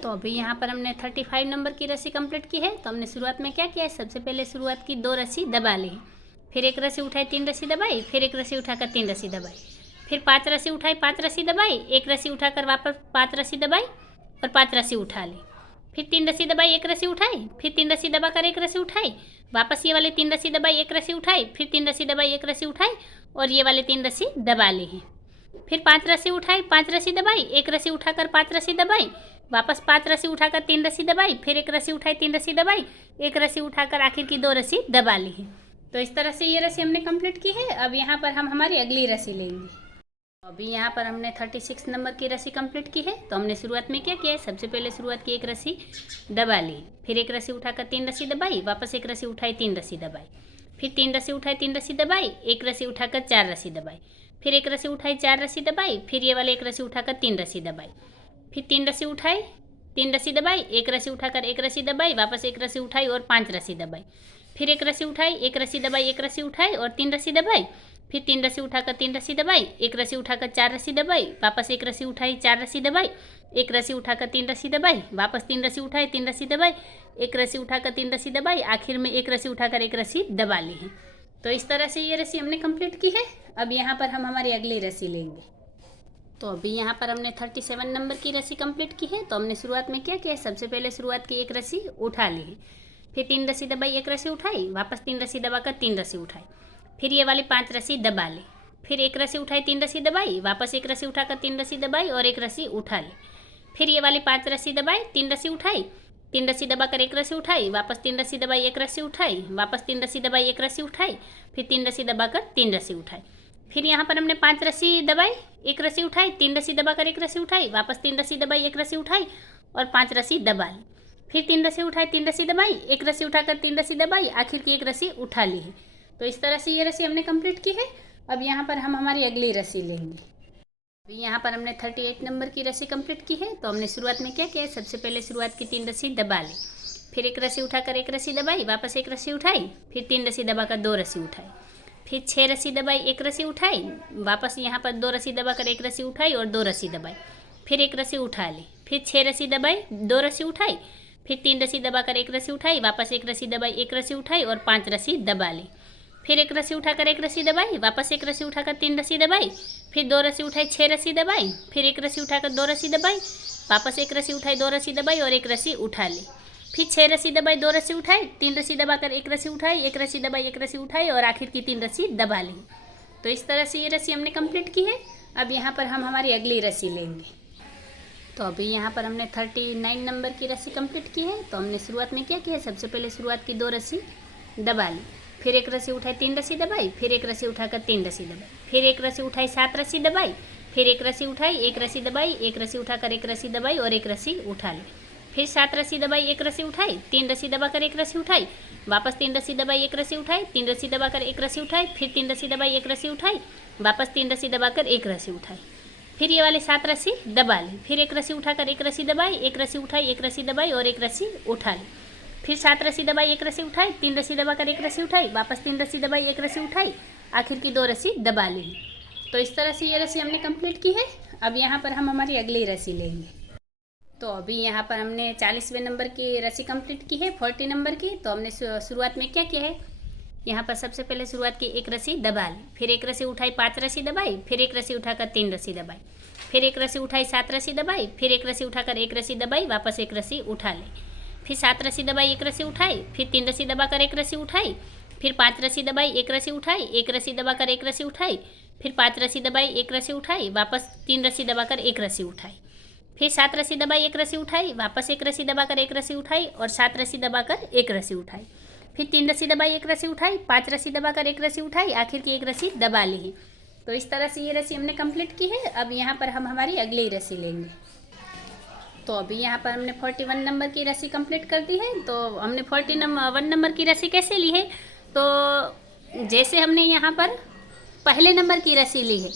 तो अभी यहाँ पर हमने 35 नंबर की रस्सी कंप्लीट की है। तो हमने शुरुआत में क्या किया है, सबसे पहले शुरुआत की 2 रस्सी दबा ली, फिर 1 रस्सी उठाई, 3 रस्सी दबाई, फिर 1 रस्सी उठाकर 3 रस्सी दबाई, फिर 5 रस्सी उठाई, 5 रस्सी दबाई, 1 रस्सी उठाकर वापस 5 रस्सी दबाई और 5 रस्सी उठा ली, फिर 3 रस्सी दबाई, 1 रस्सी उठाई, फिर 3 रस्सी दबाकर 1 रस्सी उठाई, वापस ये वाले 3 रस्सी दबाई, 1 रस्सी उठाई, फिर 3 रस्सी दबाई, 1 रस्सी उठाई और ये वाले 3 रस्सी दबा ली है, फिर 5 रस्सी उठाई, 5 रस्सी दबाई, 1 रस्सी उठाकर 5 रस्सी दबाई, वापस 5 रस्सी उठाकर 3 रस्सी दबाई, फिर 1 रस्सी उठाई, 3 रस्सी दबाई, 1 रस्सी उठाकर आखिर की 2 रस्सी दबा ली है। तो इस तरह से ये रस्सी हमने कंप्लीट की है। अब यहाँ पर हम हमारी अगली रस्सी लेंगे। अभी यहाँ पर हमने 36 नंबर की रस्सी कंप्लीट की है। तो हमने शुरुआत में क्या किया है, सबसे पहले शुरुआत की 1 रस्सी दबा ली, फिर 1 रस्सी उठाकर 3 रस्सी दबाई, वापस 1 रस्सी उठाई, 3 रस्सी दबाई, फिर 3 रस्सी उठाई, 3 रस्सी दबाई, 1 रस्सी उठाकर 4 रस्सी दबाई, फिर 1 रस्सी उठाई, 4 रस्सी दबाई, फिर ये वाले 1 रस्सी उठाकर 3 रस्सी दबाई, फिर 3 रस्सी उठाई, 3 रस्सी दबाई, 1 रस्सी उठाकर 1 रस्सी दबाई, वापस 1 रस्सी उठाई और 5 रस्सी दबाई, फिर एक रस्सी उठाई, एक रस्सी दबाई, एक रस्सी उठाई और 3 रस्सी दबाई, फिर 3 रस्सी उठाकर 3 रस्सी दबाई, एक रस्सी उठाकर 4 रस्सी दबाई, वापस एक रस्सी उठाई, 4 रस्सी दबाई, एक रस्सी उठाकर 3 रस्सी दबाई, वापस 3 रस्सी उठाई, 3 रस्सी दबाई, एक रस्सी उठाकर 3 रस्सी दबाई, आखिर में एक रस्सी उठाकर एक रस्सी दबा ली है। तो इस तरह से ये रस्सी हमने कंप्लीट की है। अब यहाँ पर हम हमारी अगली रस्सी लेंगे। तो अभी यहाँ पर हमने 37 नंबर की रस्सी कंप्लीट की है। तो हमने शुरुआत में क्या किया, सबसे पहले शुरुआत की एक रस्सी उठा ली है, फिर 3 रस्सी दबाई, एक रस्सी उठाई, वापस 3 रस्सी दबाकर 3 रस्सी उठाई, फिर ये वाली 5 रस्सी दबा ली, फिर एक रस्सी उठाई, 3 रस्सी दबाई, वापस एक रस्सी उठाकर 3 रस्सी दबाई और एक रस्सी उठा ली, फिर ये वाली 5 रस्सी दबाई, 3 रस्सी उठाई, 3 रस्सी दबाकर एक रस्सी उठाई, वापस 3 रस्सी दबाई, एक रस्सी उठाई, वापस 3 रस्सी दबाई, एक रस्सी उठाई, फिर 3 रस्सी दबाकर 3 रस्सी उठाई, फिर यहाँ पर हमने 5 रस्सी दबाई, एक रस्सी उठाई, 3 रस्सी दबाकर एक रस्सी उठाई, वापस 3 रस्सी दबाई, एक रस्सी उठाई और 5 रस्सी दबा ली, फिर 3 रस्सी उठाई, 3 रस्सी दबाई, एक रस्सी उठाकर 3 रस्सी दबाई, आखिर की एक रस्सी उठा ली है। तो इस तरह से ये रस्सी हमने कंप्लीट की है। अब यहाँ पर हम हमारी अगली रस्सी लेंगे। अभी यहाँ पर हमने 38 नंबर की रस्सी कंप्लीट की है। तो हमने शुरुआत में क्या किया, सबसे पहले शुरुआत की 3 रस्सी दबा ली, फिर एक रस्सी उठाकर एक रस्सी दबाई, वापस एक रस्सी उठाई, फिर 3 रस्सी दबाकर 2 रस्सी उठाई, फिर 6 रस्सी दबाई, एक रस्सी उठाई, वापस यहाँ पर 2 रस्सी दबाकर एक रस्सी उठाई और 2 रस्सी दबाई, फिर एक रस्सी उठा ली, फिर 6 रस्सी दबाई, 2 रस्सी उठाई, फिर 3 रस्सी दबाकर एक रस्सी उठाई, वापस एक रस्सी दबाई, एक रस्सी उठाई और 5 रस्सी दबा ली, फिर एक रस्सी उठाकर एक रस्सी दबाई, वापस एक रस्सी उठाकर 3 रस्सी दबाई, फिर 2 रस्सी उठाई, 6 रस्सी दबाई, फिर एक रस्सी उठाकर 2 रस्सी दबाई, वापस एक रस्सी उठाई, 2 रस्सी दबाई और एक रस्सी उठा ली, फिर 6 रस्सी दबाई, 2 रस्सी उठाई, 3 रस्सी दबाकर एक रस्सी उठाई, एक रस्सी दबाई, एक रस्सी उठाई और आखिर की 3 रस्सी दबा ली। तो इस तरह से ये रस्सी हमने कंप्लीट की है। अब यहाँ पर हम हमारी अगली रस्सी लेंगे। तो अभी यहाँ पर हमने 39 नंबर की रस्सी कंप्लीट की है। तो हमने शुरुआत में क्या किया, सबसे पहले शुरुआत की 2 रस्सी दबा ली, फिर एक रस्सी उठाई, 3 रस्सी दबाई, फिर एक रस्सी उठाकर 3 रस्सी दबाई, फिर एक रस्सी उठाई, 7 रस्सी दबाई, फिर एक रस्सी उठाई, एक रस्सी दबाई, एक रस्सी उठाकर एक रस्सी दबाई और एक रस्सी उठा ली, फिर 7 रस्सी दबाई, एक रस्सी उठाई, 3 रस्सी दबाकर एक रस्सी उठाई, वापस 3 रस्सी दबाई, एक रस्सी उठाई, 3 रस्सी दबाकर एक रस्सी उठाई, फिर 3 रस्सी दबाई, एक रस्सी उठाई, वापस 3 रस्सी दबाकर एक रस्सी उठाई, फिर ये वाले 7 रस्सी दबा ली, फिर एक रस्सी उठाकर एक रस्सी दबाई, एक रस्सी उठाई, एक रस्सी दबाई और एक रस्सी उठा ली, फिर 7 रस्सी दबाई, एक रस्सी उठाई, 3 रस्सी दबाकर एक रस्सी उठाई, वापस 3 रस्सी दबाई, एक रस्सी उठाई, आखिर की 2 रस्सी दबा ली। तो इस तरह से ये रस्सी हमने कंप्लीट की है। अब यहाँ पर हम हमारी अगली रस्सी लेंगे। तो अभी यहाँ पर हमने 40वें नंबर की रस्सी कंप्लीट की है, 40 नंबर की। तो हमने शुरुआत में क्या किया है, यहाँ पर सबसे पहले शुरुआत की एक रस्सी दबा ली, फिर एक रस्सी उठाई, 5 रस्सी दबाई, फिर एक रस्सी उठाकर 3 रस्सी दबाई, फिर एक रस्सी उठाई, 7 रस्सी दबाई, फिर एक रस्सी उठाकर एक रस्सी दबाई, वापस एक रस्सी उठा ली, फिर 7 रस्सी दबाई, एक रस्सी उठाई, फिर 3 रस्सी दबाकर एक रस्सी उठाई, फिर 5 रस्सी दबाई, एक रस्सी उठाई, एक रस्सी दबाकर एक रस्सी उठाई, फिर 5 रस्सी दबाई, एक रस्सी उठाई, वापस 3 रस्सी दबाकर एक रस्सी उठाई, फिर 7 रस्सी दबाई, एक रस्सी उठाई, वापस एक रस्सी दबाकर एक रस्सी उठाई और 7 रस्सी दबाकर एक रस्सी उठाई, फिर 3 रस्सी दबाई, एक रस्सी उठाई, 5 रस्सी दबाकर एक रस्सी उठाई, आखिर की एक रस्सी दबा ली। तो इस तरह से ये रस्सी हमने कंप्लीट की है। अब यहाँ पर हम हमारी अगली रस्सी लेंगे। तो अभी यहाँ पर हमने 41 नंबर की रस्सी कंप्लीट कर दी है। तो हमने 41 नंबर की रस्सी कैसे ली है, तो जैसे हमने यहाँ पर पहले नंबर की रस्सी ली है,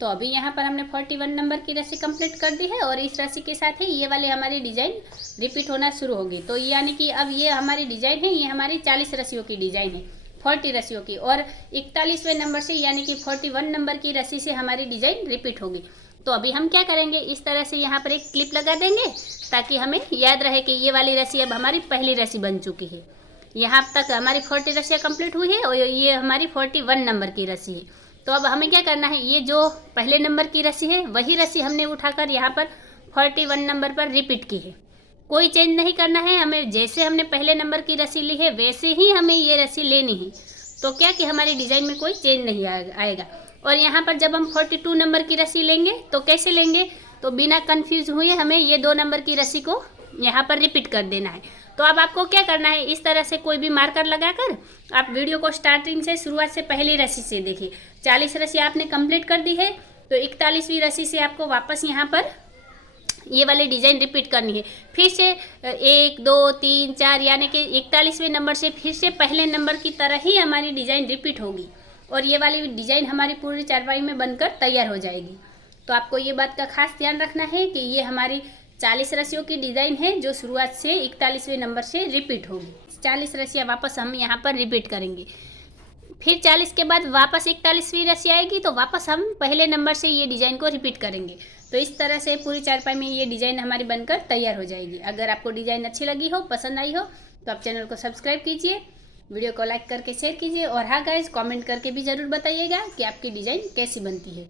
तो अभी यहाँ पर हमने 41 नंबर की रस्सी कंप्लीट कर दी है और इस रस्सी के साथ ही ये वाली हमारी डिज़ाइन रिपीट होना शुरू होगी। तो यानी कि अब ये हमारी डिज़ाइन है, ये हमारी 40 रस्सियों की डिज़ाइन है, 40 रस्सियों की, और 41वें नंबर से यानी कि 41 नंबर की रस्सी से हमारी डिज़ाइन रिपीट होगी। तो अभी हम क्या करेंगे, इस तरह से यहाँ पर एक क्लिप लगा देंगे ताकि हमें याद रहे कि ये वाली रस्सी अब हमारी पहली रस्सी बन चुकी है। यहाँ तक हमारी 40 रस्सियाँ कंप्लीट हुई है और ये हमारी 41 नंबर की रस्सी है। तो अब हमें क्या करना है, ये जो पहले नंबर की रस्सी है वही रस्सी हमने उठाकर यहाँ पर 41 नंबर पर रिपीट की है। कोई चेंज नहीं करना है हमें, जैसे हमने पहले नंबर की रस्सी ली है वैसे ही हमें ये रस्सी लेनी है। तो क्या कि हमारी डिज़ाइन में कोई चेंज नहीं आएगा। और यहाँ पर जब हम 42 नंबर की रस्सी लेंगे तो कैसे लेंगे, तो बिना कंफ्यूज हुए हमें ये 2 नंबर की रस्सी को यहाँ पर रिपीट कर देना है। तो अब आपको क्या करना है, इस तरह से कोई भी मार्कर लगाकर आप वीडियो को स्टार्टिंग से, शुरुआत से पहली रस्सी से देखिए। 40 रस्सी आपने कंप्लीट कर दी है, तो 41वीं रस्सी से आपको वापस यहाँ पर ये वाली डिज़ाइन रिपीट करनी है। फिर से 1 2 3 4 यानी कि 41वें नंबर से फिर से पहले नंबर की तरह ही हमारी डिज़ाइन रिपीट होगी और ये वाली डिज़ाइन हमारी पूरी चारपाई में बनकर तैयार हो जाएगी। तो आपको ये बात का खास ध्यान रखना है कि ये हमारी 40 रस्सियों की डिज़ाइन है जो शुरुआत से 41वें नंबर से रिपीट होगी। 40 रस्सियाँ वापस हम यहाँ पर रिपीट करेंगे। फिर 40 के बाद वापस 41वीं रस्सी आएगी तो वापस हम पहले नंबर से ये डिज़ाइन को रिपीट करेंगे। तो इस तरह से पूरी चारपाई में ये डिज़ाइन हमारी बनकर तैयार हो जाएगी। अगर आपको डिज़ाइन अच्छी लगी हो, पसंद आई हो, तो आप चैनल को सब्सक्राइब कीजिए, वीडियो को लाइक करके शेयर कीजिए और हाँ गाइस, कमेंट करके भी ज़रूर बताइएगा कि आपकी डिज़ाइन कैसी बनती है।